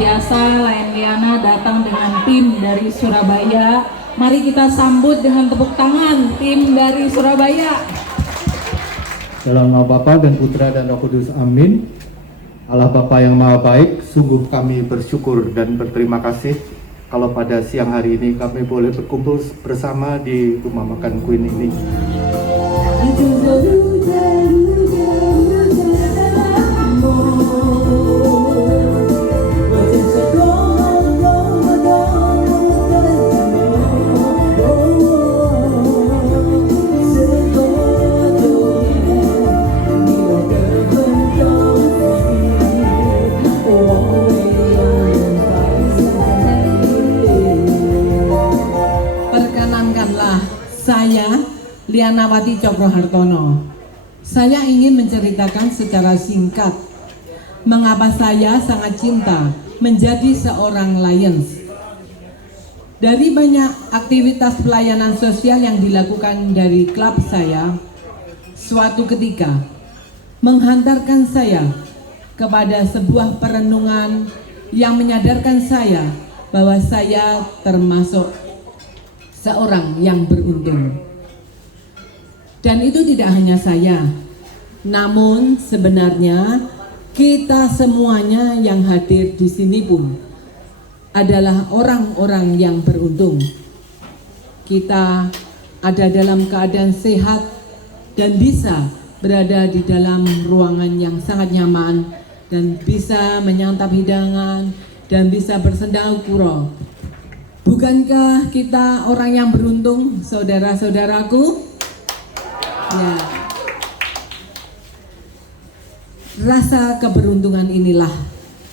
biasa Lion Liana datang dengan tim dari Surabaya. Mari kita sambut dengan tepuk tangan tim dari Surabaya. Dalam nama Bapa dan Putra dan Roh Kudus, amin. Allah Bapa yang Maha Baik, sungguh kami bersyukur dan berterima kasih kalau pada siang hari ini kami boleh berkumpul bersama di rumah makan Queen ini. Saya, Lianawati Cokrohartono. Saya ingin menceritakan secara singkat mengapa saya sangat cinta menjadi seorang Lions. Dari banyak aktivitas pelayanan sosial yang dilakukan dari klub saya, suatu ketika menghantarkan saya kepada sebuah perenungan yang menyadarkan saya bahwa saya termasuk seorang yang beruntung. Dan itu tidak hanya saya, namun sebenarnya kita semuanya yang hadir di sini pun adalah orang-orang yang beruntung. Kita ada dalam keadaan sehat dan bisa berada di dalam ruangan yang sangat nyaman dan bisa menyantap hidangan dan bisa bersendau kuro. Bukankah kita orang yang beruntung, saudara-saudaraku? Ya. Rasa keberuntungan inilah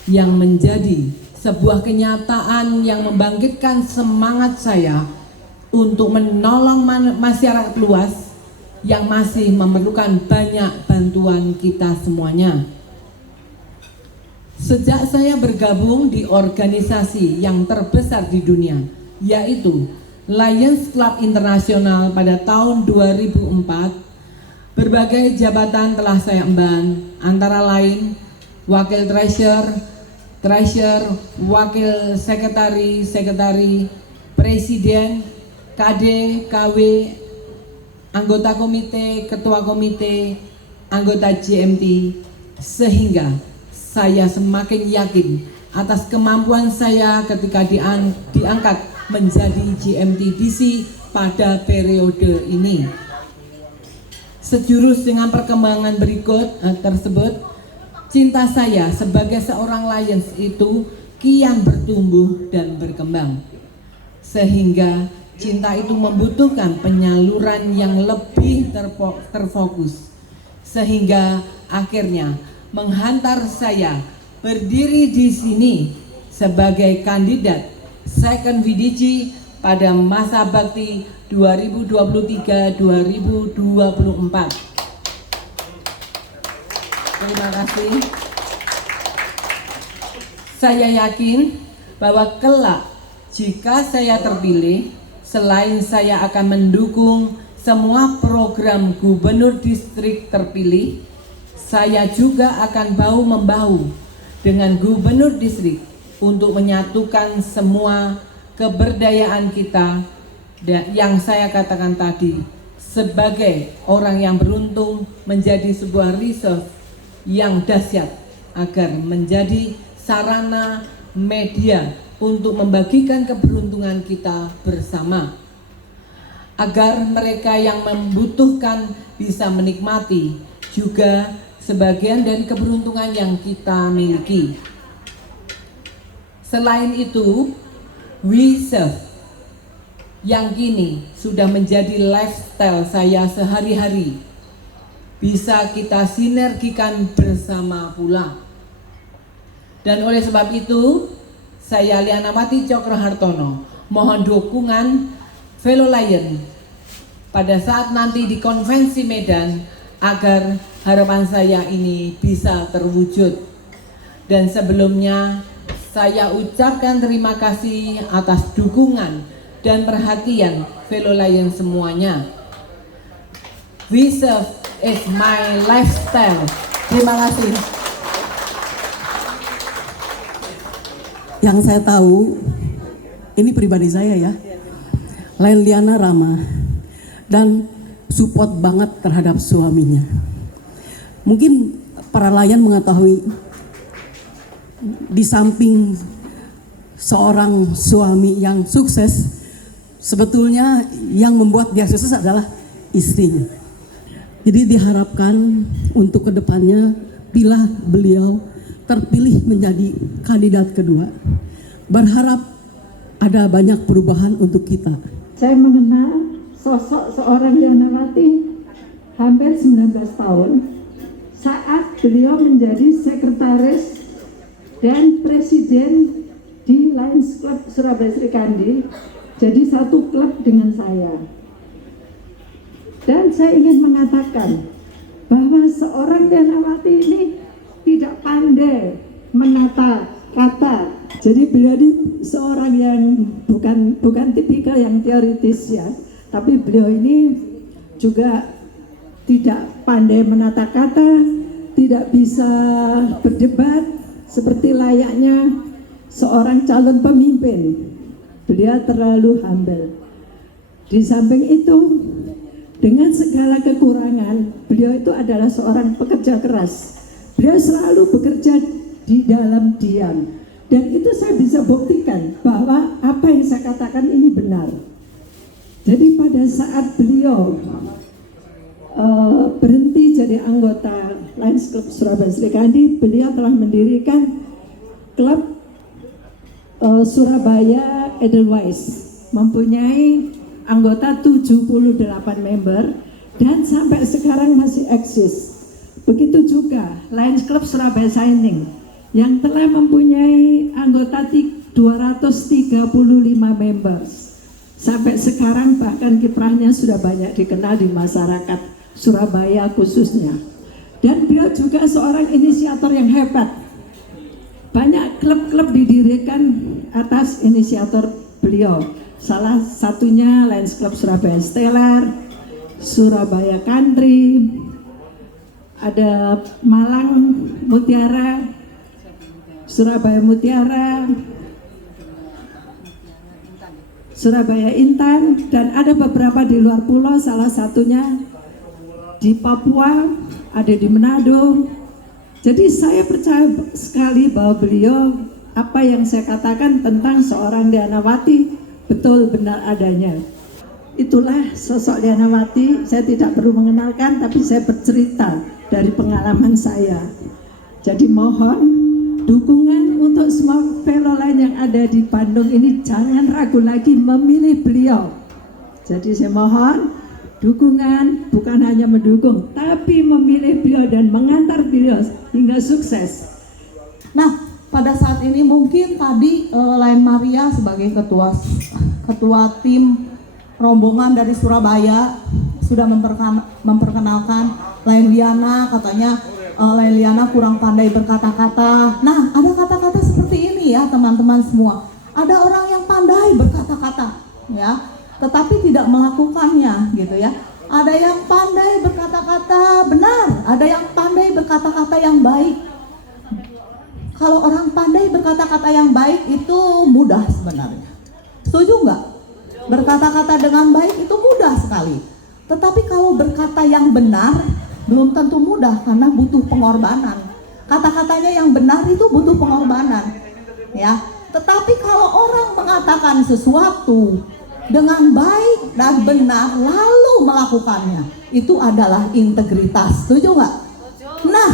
yang menjadi sebuah kenyataan yang membangkitkan semangat saya untuk menolong masyarakat luas yang masih memerlukan banyak bantuan kita semuanya. Sejak saya bergabung di organisasi yang terbesar di dunia, yaitu Lions Club Internasional pada tahun 2004, berbagai jabatan telah saya emban, antara lain Wakil Treasurer, Wakil Sekretari, Presiden, KD, KW, anggota komite, ketua komite, anggota GMT, sehingga saya semakin yakin atas kemampuan saya ketika diangkat menjadi GMTDC pada periode ini. Sejurus dengan perkembangan berikut tersebut, cinta saya sebagai seorang Lions itu kian bertumbuh dan berkembang. Sehingga cinta itu membutuhkan penyaluran yang lebih terfokus. Sehingga akhirnya menghantar saya berdiri di sini sebagai kandidat Second VDG pada masa bakti 2023-2024. Terima kasih. Saya yakin bahwa kelak jika saya terpilih, selain saya akan mendukung semua program gubernur distrik terpilih, saya juga akan bahu-membahu dengan gubernur distrik untuk menyatukan semua keberdayaan kita yang saya katakan tadi sebagai orang yang beruntung menjadi sebuah reserve yang dahsyat agar menjadi sarana media untuk membagikan keberuntungan kita bersama agar mereka yang membutuhkan bisa menikmati juga sebagian dari keberuntungan yang kita miliki. Selain itu, We Serve yang kini sudah menjadi lifestyle saya sehari-hari bisa kita sinergikan bersama pula. Dan oleh sebab itu, saya Lianawati Cokrohartono mohon dukungan fellow Lion pada saat nanti di konvensi Medan agar harapan saya ini bisa terwujud. Dan sebelumnya saya ucapkan terima kasih atas dukungan dan perhatian fellow Lion semuanya. We Serve is my lifestyle. Terima kasih. Yang saya tahu, ini pribadi saya ya, Lain Liana ramah dan support banget terhadap suaminya. Mungkin para layan mengetahui di samping seorang suami yang sukses, sebetulnya yang membuat dia sukses adalah istrinya. Jadi diharapkan untuk kedepannya bila beliau terpilih menjadi kandidat kedua, berharap ada banyak perubahan untuk kita. Saya mengenal sosok seorang Lianawati hampir 19 tahun saat beliau menjadi sekretaris dan presiden di Lions Club Surabaya Srikandi, jadi satu klub dengan saya. Dan saya ingin mengatakan bahwa seorang Lianawati ini tidak pandai menata kata. Jadi beliau ini seorang yang bukan tipikal yang teoritis ya, tapi beliau ini juga tidak pandai menata kata, tidak bisa berdebat seperti layaknya seorang calon pemimpin. Beliau terlalu humble. Di samping itu, dengan segala kekurangan, beliau itu adalah seorang pekerja keras. Beliau selalu bekerja di dalam diam. Dan itu saya bisa buktikan bahwa apa yang saya katakan ini benar. Jadi pada saat beliau berhenti jadi anggota Lions Club Surabaya Srikandi, beliau telah mendirikan klub Surabaya Edelweiss, mempunyai anggota 78 member dan sampai sekarang masih eksis. Begitu juga Lions Club Surabaya Shining yang telah mempunyai anggota 235 members. Sampai sekarang bahkan kiprahnya sudah banyak dikenal di masyarakat Surabaya khususnya. Dan beliau juga seorang inisiator yang hebat. Banyak klub-klub didirikan atas inisiator beliau. Salah satunya Lions Club Surabaya Stellar, Surabaya Country, ada Malang Mutiara, Surabaya Mutiara, Surabaya Intan, dan ada beberapa di luar pulau, salah satunya di Papua, ada di Manado. Jadi saya percaya sekali bahwa beliau, apa yang saya katakan tentang seorang Lianawati betul benar adanya. Itulah sosok Lianawati. Saya tidak perlu mengenalkan, tapi saya bercerita dari pengalaman saya. Jadi mohon dukungan untuk semua fellow lain yang ada di Bandung ini, jangan ragu lagi memilih beliau. Jadi saya mohon dukungan, bukan hanya mendukung, tapi memilih beliau dan mengantar beliau hingga sukses. Nah, pada saat ini mungkin tadi Lain Maria sebagai ketua tim rombongan dari Surabaya sudah memperkenalkan Lain Liana, katanya Lain Liana kurang pandai berkata-kata. Nah, ada kata-kata seperti ini ya teman-teman semua. Ada orang yang pandai berkata-kata ya, tetapi tidak melakukannya gitu ya. Ada yang pandai berkata-kata benar, ada yang pandai berkata-kata yang baik. Kalau orang pandai berkata-kata yang baik itu mudah sebenarnya. Setuju nggak? Berkata-kata dengan baik itu mudah sekali. Tetapi kalau berkata yang benar belum tentu mudah karena butuh pengorbanan. Kata-katanya yang benar itu butuh pengorbanan. Ya. Tetapi kalau orang mengatakan sesuatu dengan baik dan benar lalu melakukannya, itu adalah integritas. Setuju nggak? Nah,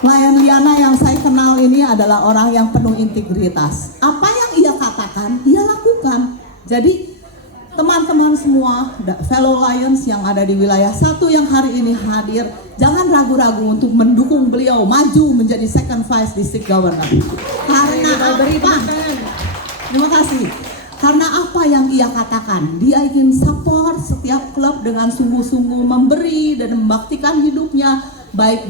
Lain Liana yang saya kenal ini adalah orang yang penuh integritas. Apa yang ia katakan, ia lakukan. Jadi teman-teman semua, fellow Lions yang ada di wilayah 1 yang hari ini hadir, jangan ragu-ragu untuk mendukung beliau maju menjadi second vice district governor. Karena apa? Terima kasih. Karena apa yang ia katakan, dia ingin support setiap klub dengan sungguh-sungguh memberi dan membaktikan hidupnya, baik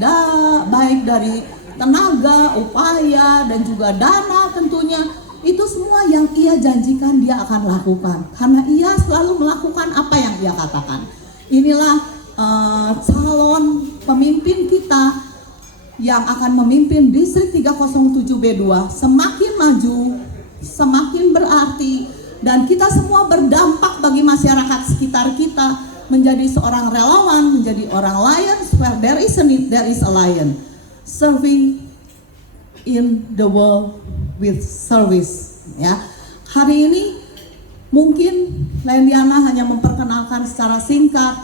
dari tenaga, upaya, dan juga dana tentunya. Itu semua yang ia janjikan dia akan lakukan, karena ia selalu melakukan apa yang ia katakan. Inilah calon pemimpin kita yang akan memimpin distrik 307B2. Semakin maju, semakin berarti, dan kita semua berdampak bagi masyarakat sekitar kita, menjadi seorang relawan, menjadi orang lions. Where there is a need, there is a lion. Serving in the world with service. Ya, hari ini mungkin Liana hanya memperkenalkan secara singkat,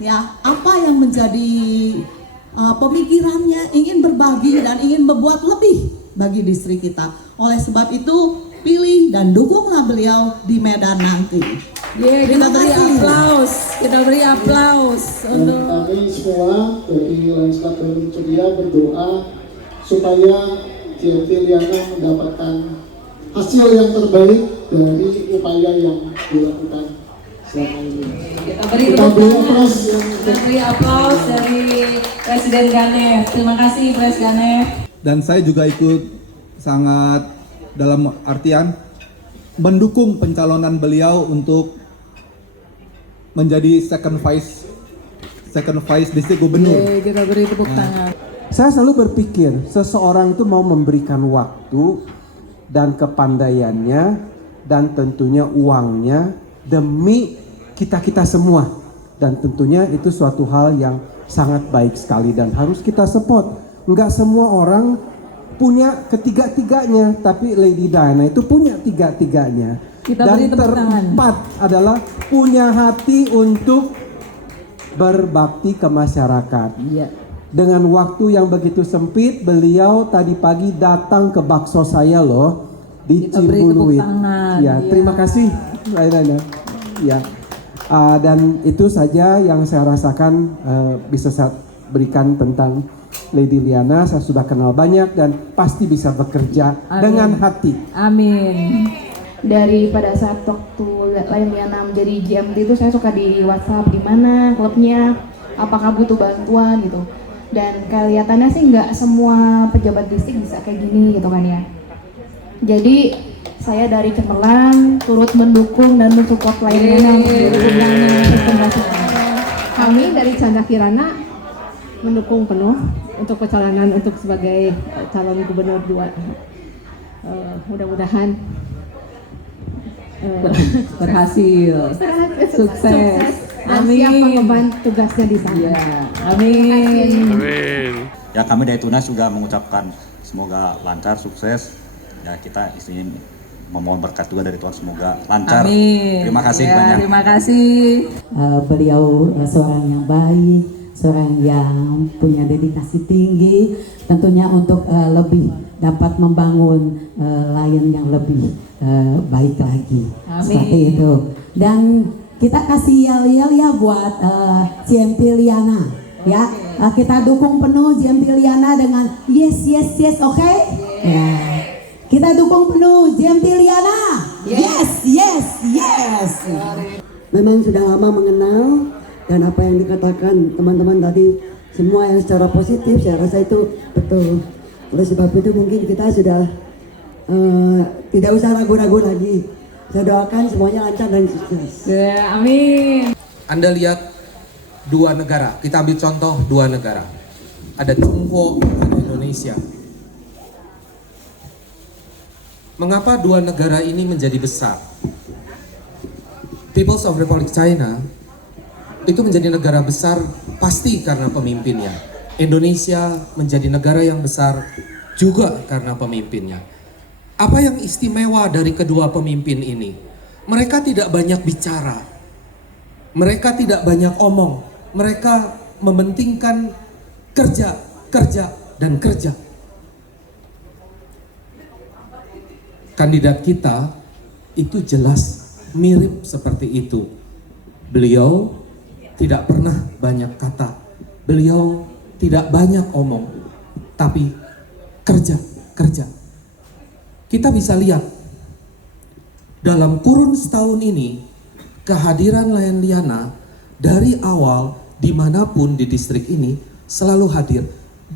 ya, apa yang menjadi pemikirannya, ingin berbagi dan ingin berbuat lebih bagi distrik kita. Oleh sebab itu, pilih dan dukunglah beliau di Medan nanti. Kita beri aplaus, untuk kami semua dari Lions Club Bandung Ceria berdoa supaya JMT Liana mendapatkan hasil yang terbaik dari upaya yang dilakukan selama ini. kita beri aplaus dari Presiden Ganef. Terima kasih Pres Ganef. Dan saya juga ikut sangat dalam artian mendukung pencalonan beliau untuk menjadi second vice district gubernur. Kita beri tepuk tangan. Saya selalu berpikir seseorang itu mau memberikan waktu dan kepandaiannya dan tentunya uangnya demi kita-kita semua, dan tentunya itu suatu hal yang sangat baik sekali dan harus kita support. Enggak semua orang punya ketiga-tiganya, tapi Lady Diana itu punya tiga-tiganya. Kita Dan beri tepuk tangan. terempat adalah punya hati untuk berbakti ke masyarakat. Iya. Dengan waktu yang begitu sempit, beliau tadi pagi datang ke bakso saya loh di Kita beri tepuk Cibunuit. tangan, Ya, ya. terima kasih, Lainana. Ya, dan itu saja yang saya rasakan bisa saya berikan tentang Lady Liana. Saya sudah kenal banyak dan pasti bisa bekerja Amin. dengan hati. Amin. Dari pada saat waktu Liana menjadi GMT itu saya suka di WhatsApp, di mana klubnya, apakah butuh bantuan gitu. Dan kelihatannya sih nggak semua pejabat distrik bisa kayak gini gitu kan ya. Jadi saya dari Cemerlang turut mendukung dan mensupport Liana untuk rekomendasi. Kami dari Canda Kirana mendukung penuh untuk pencalonan untuk sebagai calon gubernur 2. Mudah-mudahan Berhasil. Sukses. dan Amin. siap mengemban tugasnya di sana. Ya, amin. Ya, kami dari Tunas juga mengucapkan semoga lancar, sukses. Ya, kita ingin memohon berkat juga dari Tuhan, semoga lancar. Amin. Terima kasih Ya, banyak. Terima kasih. Beliau seorang yang baik, seorang yang punya dedikasi tinggi, tentunya untuk lebih dapat membangun Lion yang lebih baik lagi. Amin. Seperti itu. Dan kita kasih yel-yel ya buat GMT Liana. Ya, kita dukung penuh GMT Liana dengan yes, oke? Ya. Kita dukung penuh GMT Liana. Yes. Memang sudah lama mengenal, dan apa yang dikatakan teman-teman tadi semua yang secara positif saya rasa itu betul. Oleh sebab itu mungkin kita sudah tidak usah ragu-ragu lagi. Saya doakan semuanya lancar dan sukses. Ya, amin. Anda lihat dua negara, kita ambil contoh dua negara. Ada Tiongkok, ada Indonesia. Mengapa dua negara ini menjadi besar? People's of Republic China itu menjadi negara besar pasti karena pemimpinnya. Indonesia menjadi negara yang besar juga karena pemimpinnya. Apa yang istimewa dari kedua pemimpin ini? Mereka tidak banyak bicara. Mereka tidak banyak omong. Mereka mementingkan kerja, dan kerja. Kandidat kita itu jelas mirip seperti itu. Beliau tidak pernah banyak kata. Beliau tidak banyak omong. Tapi kerja. Kita bisa lihat dalam kurun setahun ini kehadiran Liana dari awal dimanapun di distrik ini selalu hadir.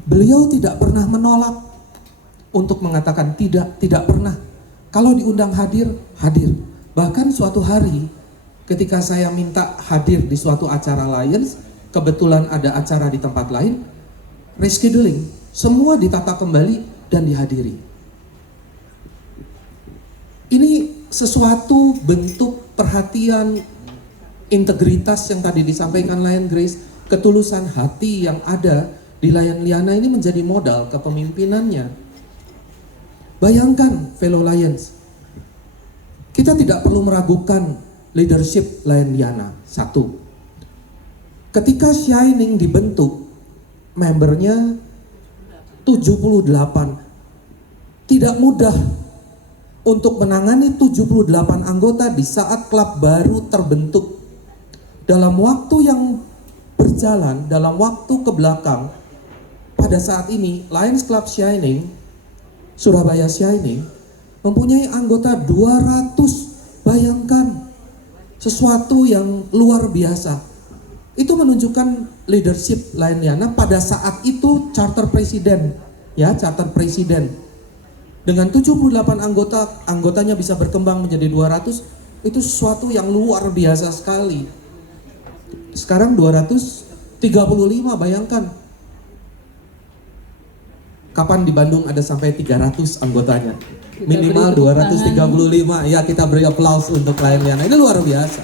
Beliau tidak pernah menolak untuk mengatakan tidak pernah. Kalau diundang hadir. Bahkan suatu hari ketika saya minta hadir di suatu acara Lions, kebetulan ada acara di tempat lain, rescheduling, semua ditata kembali dan dihadiri. sesuatu bentuk perhatian, integritas yang tadi disampaikan Lion Grace, ketulusan hati yang ada di Lion Liana ini menjadi modal kepemimpinannya. Bayangkan fellow Lions, kita tidak perlu meragukan leadership Lion Liana. Satu, ketika Shining dibentuk, membernya 78, tidak mudah untuk menangani 78 anggota di saat klub baru terbentuk. Dalam waktu yang berjalan, dalam waktu ke belakang, pada saat ini Lions Club Shining, Surabaya Shining, mempunyai anggota 200. Bayangkan, sesuatu yang luar biasa. Itu menunjukkan leadership Lion Liana pada saat itu charter presiden, ya, charter presiden. Dengan 78 anggotanya bisa berkembang menjadi 200, itu sesuatu yang luar biasa sekali. Sekarang 235, bayangkan. Kapan di Bandung ada sampai 300 anggotanya? Minimal 235, ya kita beri aplaus untuk Lion Liana, ini luar biasa.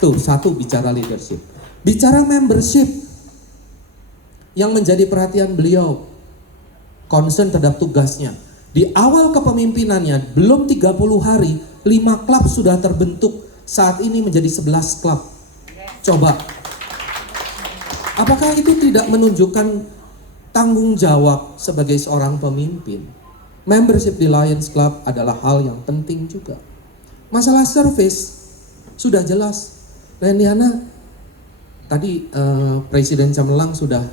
Tuh, satu bicara leadership. Bicara membership, yang menjadi perhatian beliau, concern terhadap tugasnya. Di awal kepemimpinannya, belum 30 hari, 5 klub sudah terbentuk. Saat ini menjadi 11 klub. Coba, apakah itu tidak menunjukkan tanggung jawab sebagai seorang pemimpin? Membership di Lions Club adalah hal yang penting juga. Masalah service, sudah jelas. Lion Liana, tadi Presiden Cemerlang sudah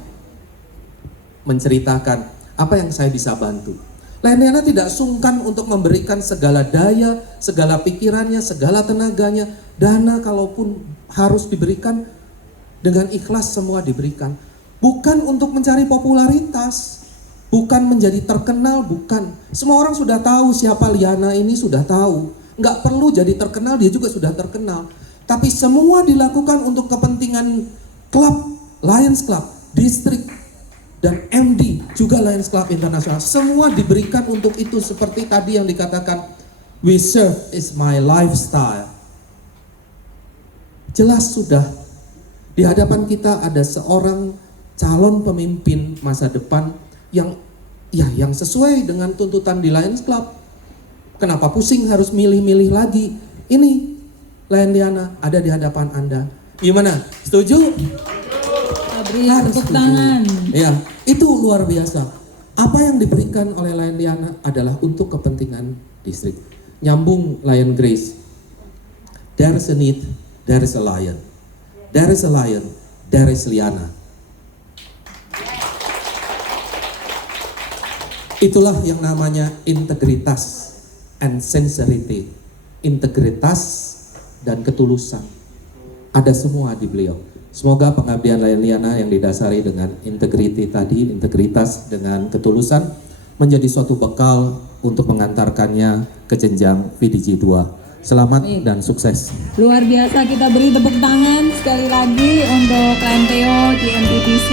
menceritakan apa yang saya bisa bantu. Lion Liana tidak sungkan untuk memberikan segala daya, segala pikirannya, segala tenaganya, dana kalaupun harus diberikan, dengan ikhlas semua diberikan. Bukan untuk mencari popularitas, bukan menjadi terkenal, bukan. Semua orang sudah tahu siapa Liana ini, sudah tahu. Nggak perlu jadi terkenal, dia juga sudah terkenal. Tapi semua dilakukan untuk kepentingan klub, Lions Club, distrik, dan MD juga Lions Club Internasional. Semua diberikan untuk itu, seperti tadi yang dikatakan, we serve is my lifestyle. Jelas sudah, di hadapan kita ada seorang calon pemimpin masa depan yang sesuai dengan tuntutan di Lions Club. Kenapa pusing harus milih-milih lagi? Ini Lion Liana ada di hadapan Anda. Gimana? Setuju? Tepuk tangan. Ya, itu luar biasa. Apa yang diberikan oleh Lion Liana adalah untuk kepentingan distrik. Nyambung Lion Grace. There is a need, there is a lion. There is a lion, there is Liana. Itulah yang namanya integritas and sincerity. Integritas dan ketulusan. Ada semua di beliau. Semoga pengabdian Lion Liana yang didasari dengan integritas dengan ketulusan menjadi suatu bekal untuk mengantarkannya ke jenjang VDG 2. Selamat dan sukses. Luar biasa, kita beri tepuk tangan sekali lagi untuk Lion Theo, GMTTC.